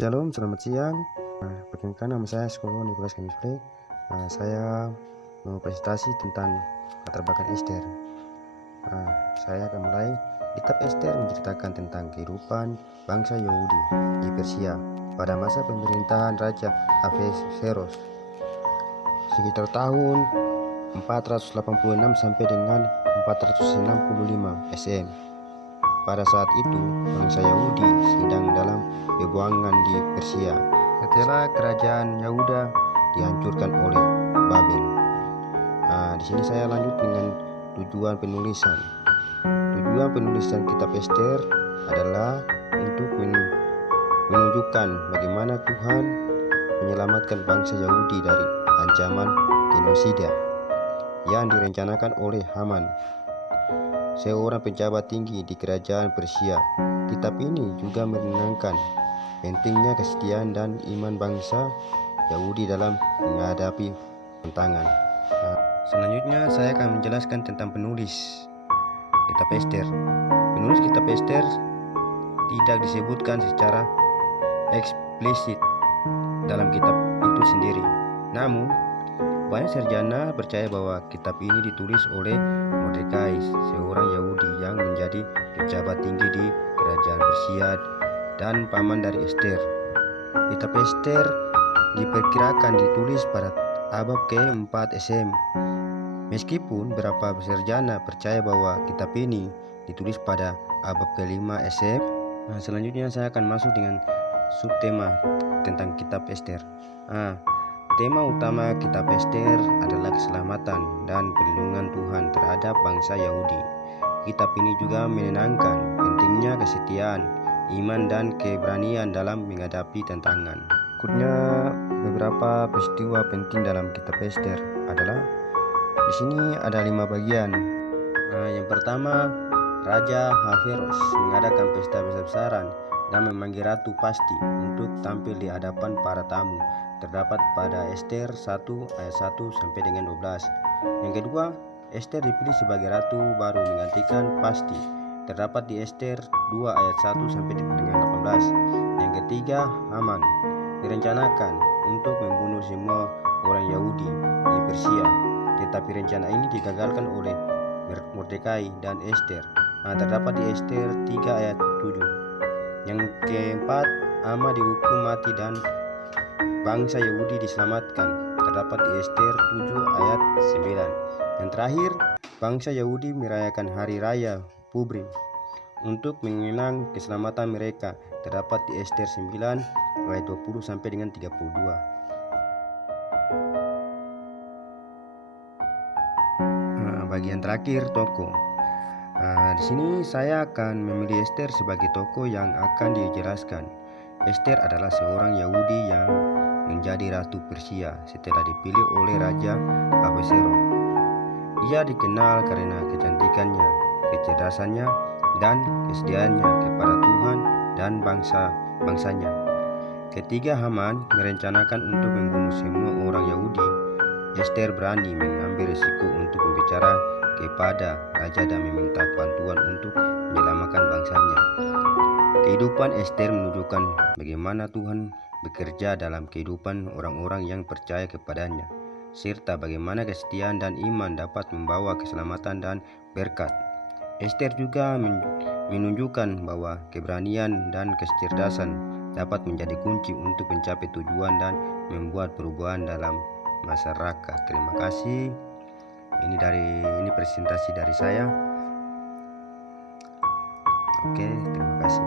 Shalom, selamat siang. Perkenalkan nama saya Sekolah Nicholas Kemisplay. Saya mau presentasi tentang latar belakang Ester. Saya akan mulai. Kitab Ester menceritakan tentang kehidupan bangsa Yahudi di Persia pada masa pemerintahan Raja Ahasuerus sekitar tahun 486 sampai dengan 465 SM. Pada saat itu, bangsa Yahudi sedang dalam peperangan di Persia setelah kerajaan Yehuda dihancurkan oleh Babel. Di sini saya lanjut dengan tujuan penulisan. Tujuan penulisan kitab Ester adalah untuk menunjukkan bagaimana Tuhan menyelamatkan bangsa Yahudi dari ancaman genosida yang direncanakan oleh Haman, seorang pejabat tinggi di kerajaan Persia. Kitab ini juga menenangkan pentingnya kesetiaan dan iman bangsa Yahudi dalam menghadapi tantangan. Selanjutnya saya akan menjelaskan tentang penulis kitab Ester. Penulis kitab Ester tidak disebutkan secara eksplisit dalam kitab itu sendiri. Namun, banyak sarjana percaya bahwa kitab ini ditulis oleh Mordekai, seorang Yahudi yang menjadi pejabat tinggi di kerajaan Persia dan paman dari Ester. Kitab Ester diperkirakan ditulis pada abad ke-4 SM. Meskipun beberapa sarjana percaya bahwa kitab ini ditulis pada abad ke-5 SM. Selanjutnya saya akan masuk dengan subtema tentang kitab Ester. Tema utama kitab Ester adalah keselamatan dan perlindungan Tuhan terhadap bangsa Yahudi. Kitab ini juga menenangkan pentingnya kesetiaan, iman dan keberanian dalam menghadapi tantangan. Berikutnya beberapa peristiwa penting dalam kitab Ester adalah di sini ada 5 bagian. Yang pertama, Raja Ahasuerus mengadakan pesta besar-besaran dan memanggil Ratu Vashti untuk tampil di hadapan para tamu. Terdapat pada Ester 1 ayat 1 sampai dengan 12. Yang kedua, Ester dipilih sebagai ratu baru menggantikan Vashti. Terdapat di Ester 2 ayat 1 sampai dengan 18. Yang ketiga, Haman direncanakan untuk membunuh semua orang Yahudi di Persia, tetapi rencana ini digagalkan oleh Mordekai dan Ester. Terdapat di Ester 3 ayat 7. Yang keempat, Haman dihukum mati dan bangsa Yahudi diselamatkan. Terdapat di Ester 7 ayat 9. Yang terakhir, bangsa Yahudi merayakan hari raya Purim untuk mengenang keselamatan mereka. Terdapat di Ester 9 ayat 20 sampai dengan 32. Bagian terakhir, tokoh. Di sini saya akan memilih Ester sebagai tokoh yang akan dijelaskan. Ester adalah seorang Yahudi yang menjadi ratu Persia setelah dipilih oleh Raja Ahasuerus. Ia dikenal karena kecantikannya, kecerdasannya, dan kesetiaannya kepada Tuhan dan bangsanya. Ketika Haman merencanakan untuk membunuh semua orang Yahudi, Ester berani mengambil risiko untuk berbicara kepada raja dan meminta bantuan untuk menyelamatkan bangsanya. Kehidupan Ester menunjukkan bagaimana Tuhan bekerja dalam kehidupan orang-orang yang percaya kepadanya, serta bagaimana kesetiaan dan iman dapat membawa keselamatan dan berkat. Ester juga menunjukkan bahwa keberanian dan kecerdasan dapat menjadi kunci untuk mencapai tujuan dan membuat perubahan dalam masyarakat. Terima kasih. Ini presentasi dari saya. Oke, terima kasih.